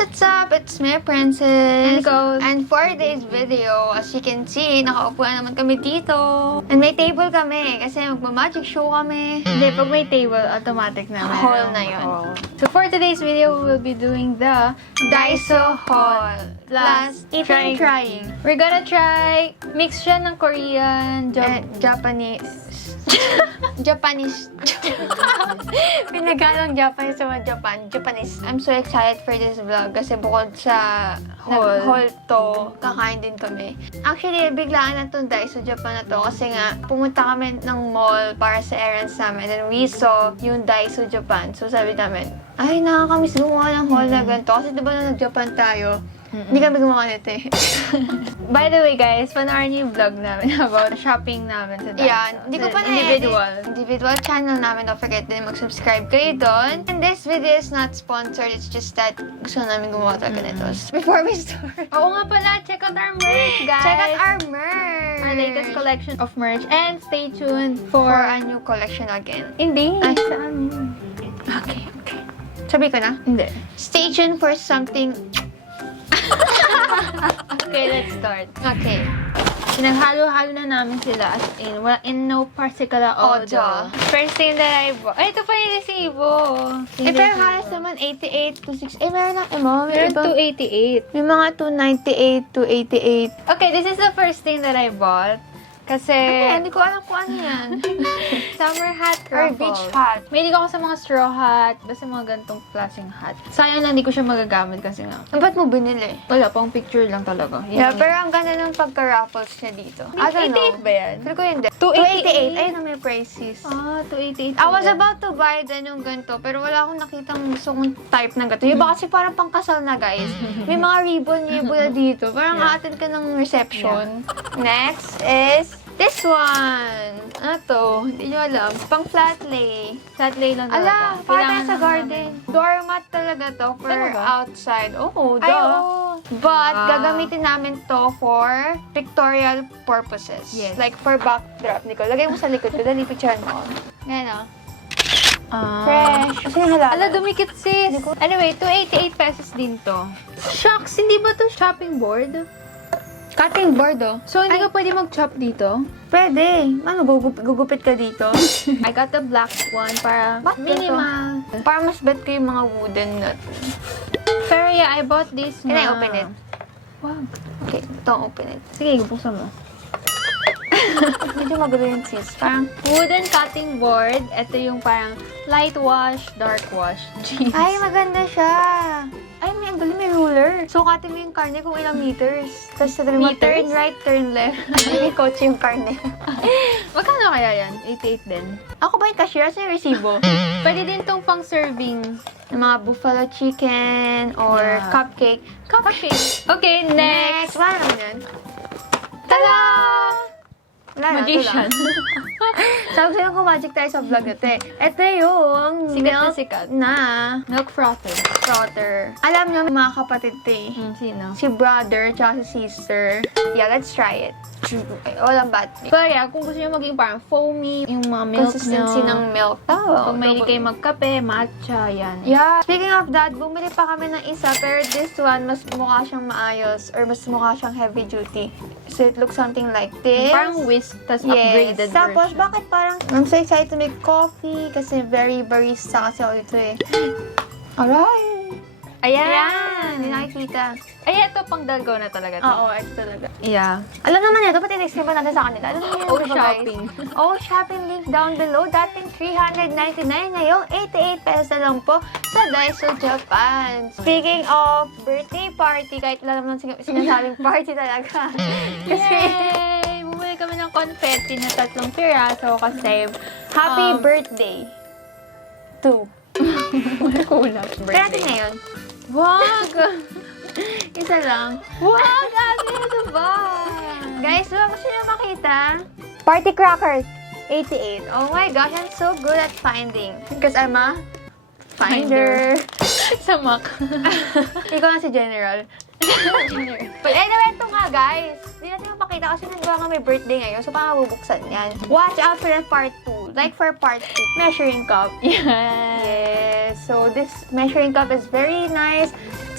what's up? It's me, Princess. And for today's video, as you can see, nakaupo na naman kami dito. And may table kami kasi magma-magic show kami. Hindi, pag may table, automatic na. Haul na yun. So for today's video, we will be doing the DAISO haul. Plus, eating and trying. We're gonna try, mix siya ng Korean, Japanese. Japanese. Pinagalang Japanese sa Japanese. I'm so excited for this vlog kasi bukod sa haul to, kakain din kami. Actually, biglaan na itong DAISO Japan na to kasi nga, pumunta kami ng mall para sa errands namin. And we saw yung DAISO Japan. So sabi namin, ay, nakakamiss gumawa ng haul na ganito. Kasi diba na nag-Japan tayo, hindi kami gumawa nito eh. By the way guys, panoorin niyo yung vlog namin about shopping namin sa DAISO. Yeah, hindi ko pa individual channel namin. Don't forget din mag-subscribe kayo doon. And this video is not sponsored. It's just that gusto namin gumawa talaga nito. Before we start. Oo nga pala, check out our merch guys! Check out our merch! Our latest collection of merch. And stay tuned for a new collection again. Hindi. Ay, saan? Okay. Sabi ko na? Hindi. Stay tuned for something. Okay, let's start. Okay. Pinaghalo-halo na namin sila as in no particular order. First thing that I bought. Ay, ito pa yung resibo. Pero halos naman 88 to 6. Meron na Meron 288. May mga 298 to 88. Okay, this is the first thing that I bought. Kasi... hindi ko alam kung ano yan. Summer hat Or ruffle. beach hat. Mahilig ako sa mga straw hat. Basta mga gantong klaseng hat. Sayang lang, hindi ko siya magagamit kasi nga. Ba't mo binili? Wala, pang picture lang talaga. Yeah, pero ang ganda ng pagka-raffles niya dito. I don't know. 88 ba yan? Feel ko hindi. 288. Ayun na may prices. Ah, 288. I was about to buy din yung ganito, pero wala akong nakitang gusto kong type ng ganito. Yung ba kasi parang pangkasal na, guys. May mga ribbon na dito. Parang aattend ka ng reception. Next is this one. Ano to? Hindi nyo alam. Pang flat lay. Flat lay lang talaga. Ala, para sa garden. Doormat talaga to for Talaga? outside. Oh, Ay, oo. But, gagamitin namin to for pictorial purposes. Yes. Like for backdrop. Nicole, lagay mo sa likod ko. Dali, picture mo. Ngayon, fresh. Kasi halala. Ala, dumikit sis. Anyway, 288 pesos din to. Shucks, hindi ba to shopping board? Cutting board, oh. So, hindi ka pwede mag-chop dito? Pwede. Ano, gugupit ka dito? I got the black one para Bakit minimal. Para mas bet ko yung mga wooden nut. Pero yeah, I bought this Can I open it? Wow. Okay, don't open it. Sige, buksan mo. Medyo magulo yung sis. Parang, Wooden cutting board. Ito yung parang light wash, dark wash. Jeez. ay, maganda siya. Ay, may ruler. So, katin mo yung karne kung ilang meters. Tapos sabi mo, Meters? turn right, turn left. May kotse yung karne. Magkano kaya yan? 88 din. Ako ba yung cashier? Sa yung resibo? Pwede din tong pang serving. Ng mga buffalo chicken or Yeah. cupcake. Cupcake. Okay, next. Wala naman yan. Tada! Wala na, ito Magician. lang. Sabi sa'yo kung magic tayo sa vlog ito eh. Ito yung Sikat na milk sikat. na Milk frother. frother. Alam nyo, mga kapatid to eh. Sino? Si brother, tsaka si sister. Yeah, let's try it. Okay, walang bad mix. Pero yeah, kung gusto nyo maging parang foamy, yung mga milk Consistency ng milk. Oh, Kung mahilig kayo magkape, matcha, yan. Yeah. Speaking of that, bumili pa kami ng isa, pero this one, mas mukha siyang maayos or mas mukha siyang heavy duty. So it looks something like this. Parang whisk, tas upgraded Yes. Tapos, version. bakit parang, I'm so excited to make coffee kasi very barista kasi ako ito eh. Alright! Ayan! Hindi nakikita. Ay, ito pang dalgaw na talaga to. Oo, ito talaga. Yeah. Alam naman ito, ba't in-explain pa natin sa kanila? Alam naman Oh, ito, guys. shopping. Oh, shopping link down below. Dating 399, ngayong 88 pesos na lang po sa DAISO Japan. Speaking of birthday party, kahit wala naman sinasabing party talaga. Kasi, Yay! Bumili kami ng confetti na 3 piraso kasi happy birthday to. kulang. Pero natin ngayon. Wag! Isa lang. Wag! Ano ito ba? Guys, gusto nyo makita? Party crackers. 88. Oh my gosh, I'm so good at finding. Because I'm a finder. Sa Mac. Ikaw na si General. But anyway, ito nga guys. Hindi natin mapakita kasi nagawa nga may birthday ngayon. So, paano bubuksan yan? Watch out for the part 2. Like for part 2, measuring cup. Yes. Yes. So, this measuring cup is very nice.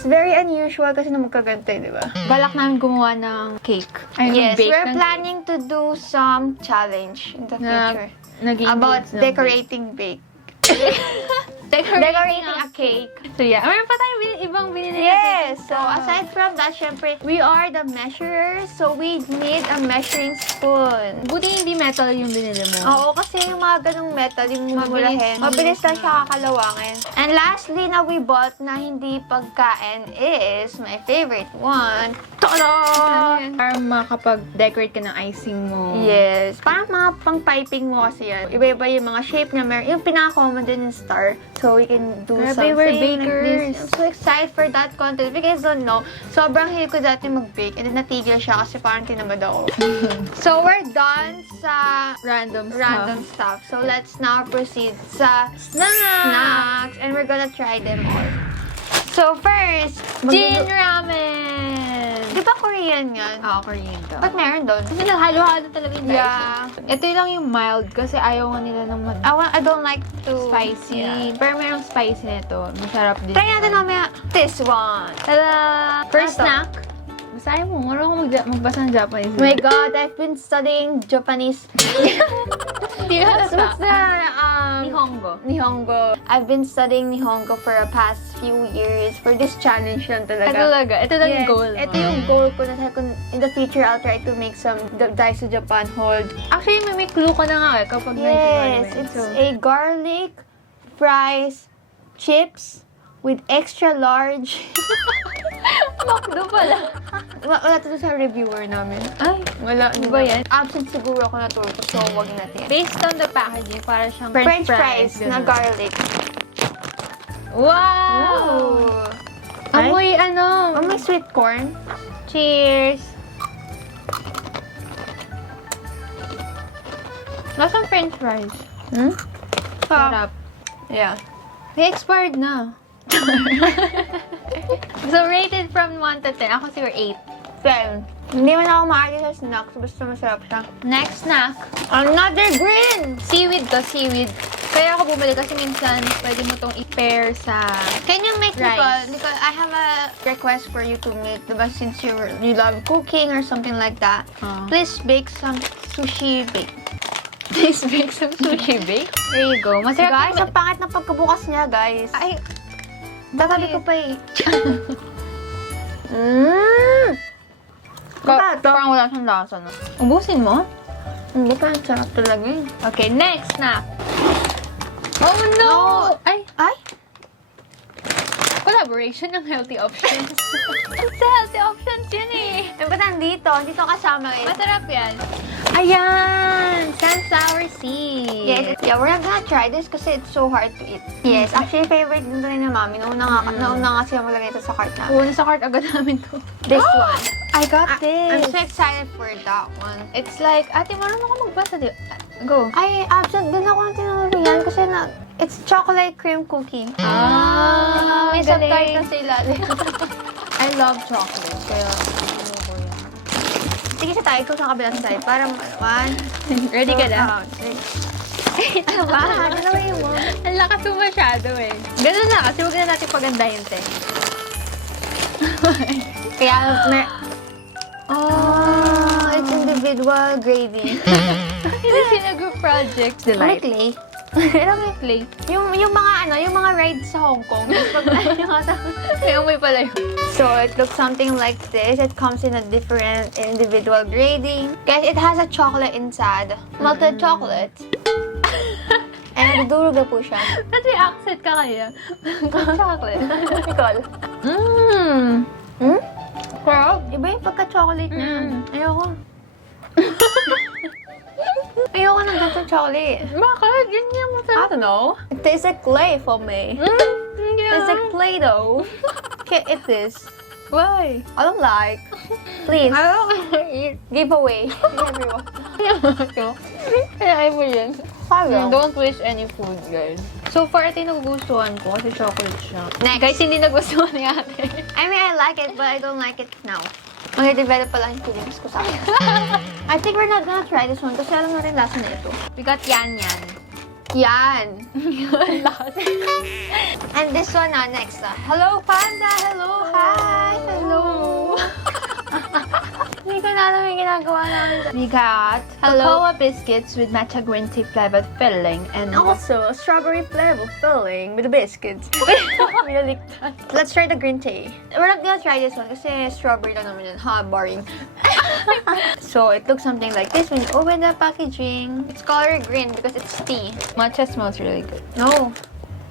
It's very unusual kasi na magkaganto, di ba? Balak namin gumawa ng cake. Yes, we're planning to do some challenge in the future. About decorating bake. Decorating a cake. So yeah, meron pa tayong ibang binili. Yes! So, aside from that, syempre, we are the measurers. So, we need a measuring spoon. Buti hindi metal yung binili mo. Oo, kasi yung mga ganung metal, yung mumurahin, mabilis lang siya kakalawangin. And lastly na we bought na hindi pagkain is my favorite one. Ta-da! Para makapag-decorate ka ng icing mo. Yes. Parang mga pang-piping mo kasi yan. Iba-iba yung mga shape niya. Yung pinaka-common din yung star. So, we can do something we're like bakers. this. I'm so excited for that content. If you guys don't know, sobrang hilig ko dati mag-bake. And then natigil siya kasi parang tinamad ako. So, we're done sa Random stuff. So, let's now proceed sa snacks. And we're gonna try them all. So, first, Jin ramen! Di ba Korean yan? Oo, Korean to. Ba't meron doon? Kasi halo-halo talaga yung Yeah. Daiso. Ito lang yung mild kasi ayaw nga nila ng I don't like to... spicy. Yeah. Pero merong spicy nito. Masarap din. Try natin mamaya this one. Tada! First Ano to? snack. Basahin mo. Marunong ako magbasa ng Japanese. Oh my God, I've been studying Japanese. Hindi What's the, Nihongo. I've been studying Nihongo for the past few years for this challenge lang talaga. Talaga. Ito lang yung goal. Ito yung goal ko na sabi ko, in the future, I'll try to make some DAISO Japan hold. Actually, may clue ka na nga eh kapag Yes, it's a garlic, fries, chips, with extra large. Makdo pala. Wala to sa reviewer namin. Ay, Wala. Ano ba yan? Absent siguro ako naturo ko, so wag natin. based on the packaging, para siyang French fries na ganun. garlic. Wow! Amoy ano? Oh, may sweet corn. Cheers! Lasang French fries. Hmm? Sarap. Yeah. May expired na. So, rated from 1 to 10. Ako siguro 8. 10. Hindi man ako maayos sa snacks. Basta masarap siya. Next snack. Another green! Seaweed to, seaweed. Kaya ako bumili kasi minsan pwede mo tong i-pair sa Can you make, rice. Nicole, I have a request for you to make, diba, since you love cooking or something like that. Please bake some sushi bake. Please bake some sushi bake. There you go. Masarap. Guys, ang pangit na pagkabukas niya, guys. Ay, Tatabi ko pa eh. Mmm! parang wala siyang lasa na. Ubusin mo? Hindi pa, ang sarap talaga eh. Okay, next snack. Oh no! Ay, Ay! collaboration ng healthy options. Sa healthy options yun eh. Eh, ba't nandito? Dito kasama eh. Masarap yan. Ayan! Sunflower seed. Yes, yeah, we're not gonna try this kasi it's so hard to eat. Yes, actually, favorite din rin ng mami. Nauna nga siya maglagay ito sa cart namin. Oo, nasa cart agad namin to. This one. I got I'm this. so excited for that one. It's like, ate, marunong ako magbasa. Go. Ay, absent din ako ng tinanong kasi it's chocolate cream cookie. May galing. subtart na sa ilalim. I love chocolate. Kaya, ano ko yan. Sige sa tayo, ikaw sa kabilang side. Para one. Ready ka na? Ano ba? Dalawin mo. Ang lakas mo masyado eh. Ganun na, kasi huwag na natin pagandahin, te. Kaya, it's individual grading. Hindi sila group projects. May clay. Pero may clay. Yung mga rides sa Hong Kong. May amoy pala yun. So, it looks something like this. It comes in a different individual grading. Guys, it has a chocolate inside. Melted chocolate. And nadudurog na po siya. Ba't may accent ka kaya? Chocolate. Nicole. Mmm. Hmm? Sarap. Iba yung pagka-chocolate niya. Mm. Ayoko. Ayoko ng gantong chocolate. Bakit? Yun yung I masarap. don't know. It tastes like clay for me. Hindi It's like naman. Play-Doh. Can't eat this. Why? I don't like. Please. I don't eat. Give away. Everyone. Kaya ayaw mo yun. Parang. Don't waste any food, guys. So far, ito yung nagugustuhan ko kasi chocolate siya. Next. Guys, hindi nagustuhan ni ate. I mean, I like it, but I don't like it now. Mag-develop pa lang yung feelings ko sa akin. I think we're not gonna try this one kasi alam natin lasa na ito. We got yan. Yan. And this one next. Hello, Panda. Hello, hi. Hello. Hindi ko na alam yung ginagawa namin. We got cocoa biscuits with matcha green tea flavored filling and Also, a strawberry flavor filling with the biscuits. Let's try the green tea. We're not gonna try this one kasi strawberry lang naman yun. Ha, boring. So, it looks something like this when you open the packaging. It's color green because it's tea. matcha smells really good. No.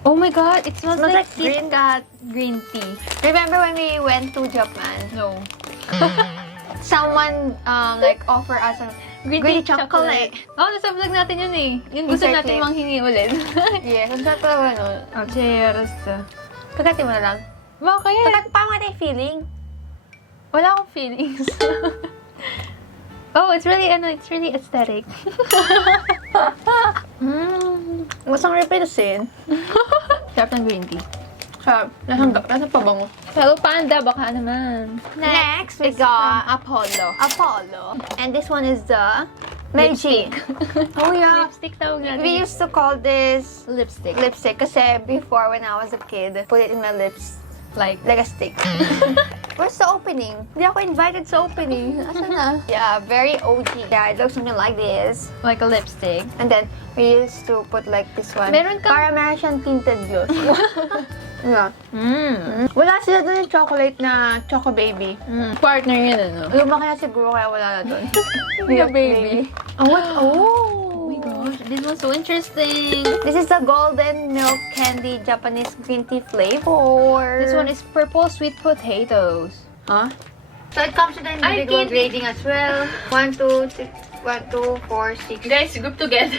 Oh my god, it smells, Smells like Kit Kat green tea. Remember when we went to Japan? No. Someone like offer us a Green green tea chocolate. Oh, nasa vlog natin yun eh. Yung gusto Exactly. natin manghingi ulit. Yes, ang sarap talaga nun. Oh, cheers. Kagati mo na lang. Bakit? Kagati pa nga tayo feeling. Wala akong feelings. Oh, it's really aesthetic. Masang repetesin. Sarap ng green tea. Sarap. Nasa pabango. Hello, Panda. Baka naman. Next, we got Apollo. And this one is the Magic. Oh yeah. Lipstick tawag natin. We used to call this lipstick. lipstick kasi before when I was a kid, put it in my lips Like, like a stick. Where's the opening? Hindi ako invited sa opening. Asan na? Yeah, very OG. Yeah, it looks something like this. like a lipstick. And then, we used to put like this one. Meron kang- Para meron siyang tinted gloss. Yeah. Wala sila doon yung chocolate na Choco Baby. Partner yun, ano? Lumaki na siguro kaya wala na doon. Milk baby. Oh, what? Oh! Oh my gosh, this one's so interesting. This is the golden milk candy Japanese green tea flavor. This one is purple sweet potatoes. Huh? So it comes with an individual can't- grading as well. 1, 2, 6, 1, 2, 4, 6. Guys, group together.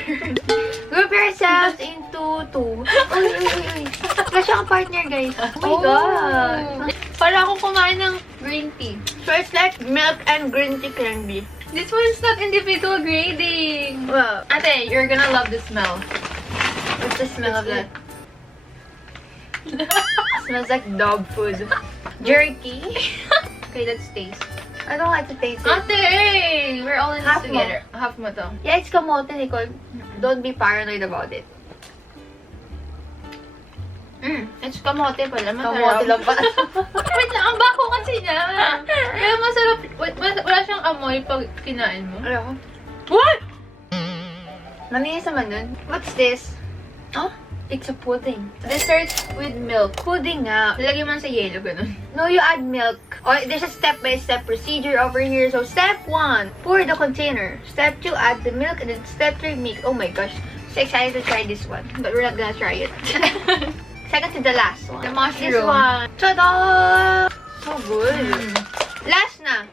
Group yourselves into 2. Uy. Wala siyang partner, guys. Oh my God. Para akong kumain ng green tea. So it's like milk and green tea candy. This one's not individual grading. Well, Ate, you're gonna love the smell. what's the smell of that? Smells like dog food. Jerky. Okay, let's taste. I don't like to taste it. Ate, we're all in this Half mo. together. Half mo to. Yeah, it's kamote, Nicole. Don't be paranoid about it. It's kamote pala. Kamote lang pala. Wait lang, ang bako kasi niya. Kaya masarap. Wala siyang amoy pag kinain mo. Ano? What? Maninis naman nun. What's this? Oh? It's a pudding. Desserts with milk. Pudding nga. Lagyan mo sa yelo, ganun. No, you add milk. Oh, there's a step-by-step procedure over here. So, step 1, pour the container. Step 2, add the milk. And then step 3, mix. Oh my gosh. So excited to try this one. But we're not gonna try it. Second to the last one. The mushroom. This one. Ta-da! So good. Last na.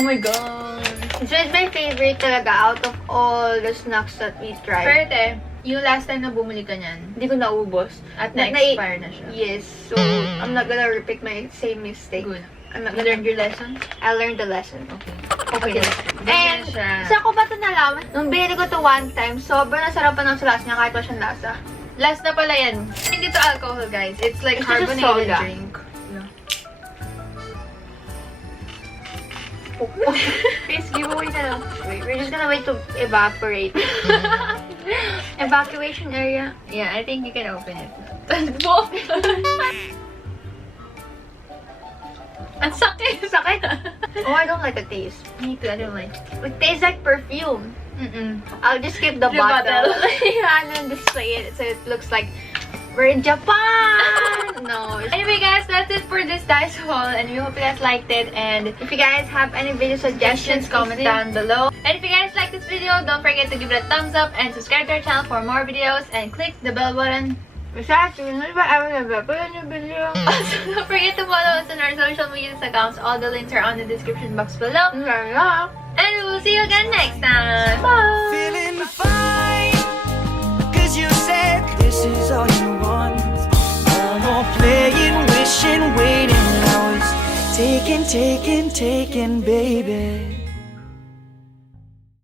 Oh my god. So, it's my favorite talaga out of all the snacks that we tried. Pwede. Yung last time na bumili ka niyan. Hindi ko naubos. At na-expire na siya. Yes. So, I'm not gonna repeat my same mistake. Good. I'm not You gonna... learned your lesson? I learned the lesson. Okay. And, Ganyan siya. saan ko ba ito nalaman? Nung binili ko ito one time, sobrang nasarapan ng sulas niya kahit wala siyang lasa. Last na pala yan. Hindi to alcohol, guys. It's like It's just a carbonated soda. drink. Please, giveaway na lang. Wait, we're just gonna wait to evaporate. Evacuation area. Yeah, I think you can open it. Ang sakit! Sakit! Oh, I don't like the taste. Me too, I don't like. It tastes like perfume. Mm-mm. I'll just skip the The bottle. bottle. Yeah, and then display it so it looks like we're in Japan! No. Anyway guys, that's it for this DAISO haul and we hope you guys liked it, and If you guys have any video suggestions, comment down below. And if you guys like this video, don't forget to give it a thumbs up and subscribe to our channel for more videos and click the bell button. Exactly. Ano ba? Pala yung video. Also, don't forget to follow us on our social media accounts. All the links are on the description box below. And we will see you again next time. Bye! Feeling fine, 'cause you said this is all you want. No more playing, wishing, waiting. Now it's taking, baby.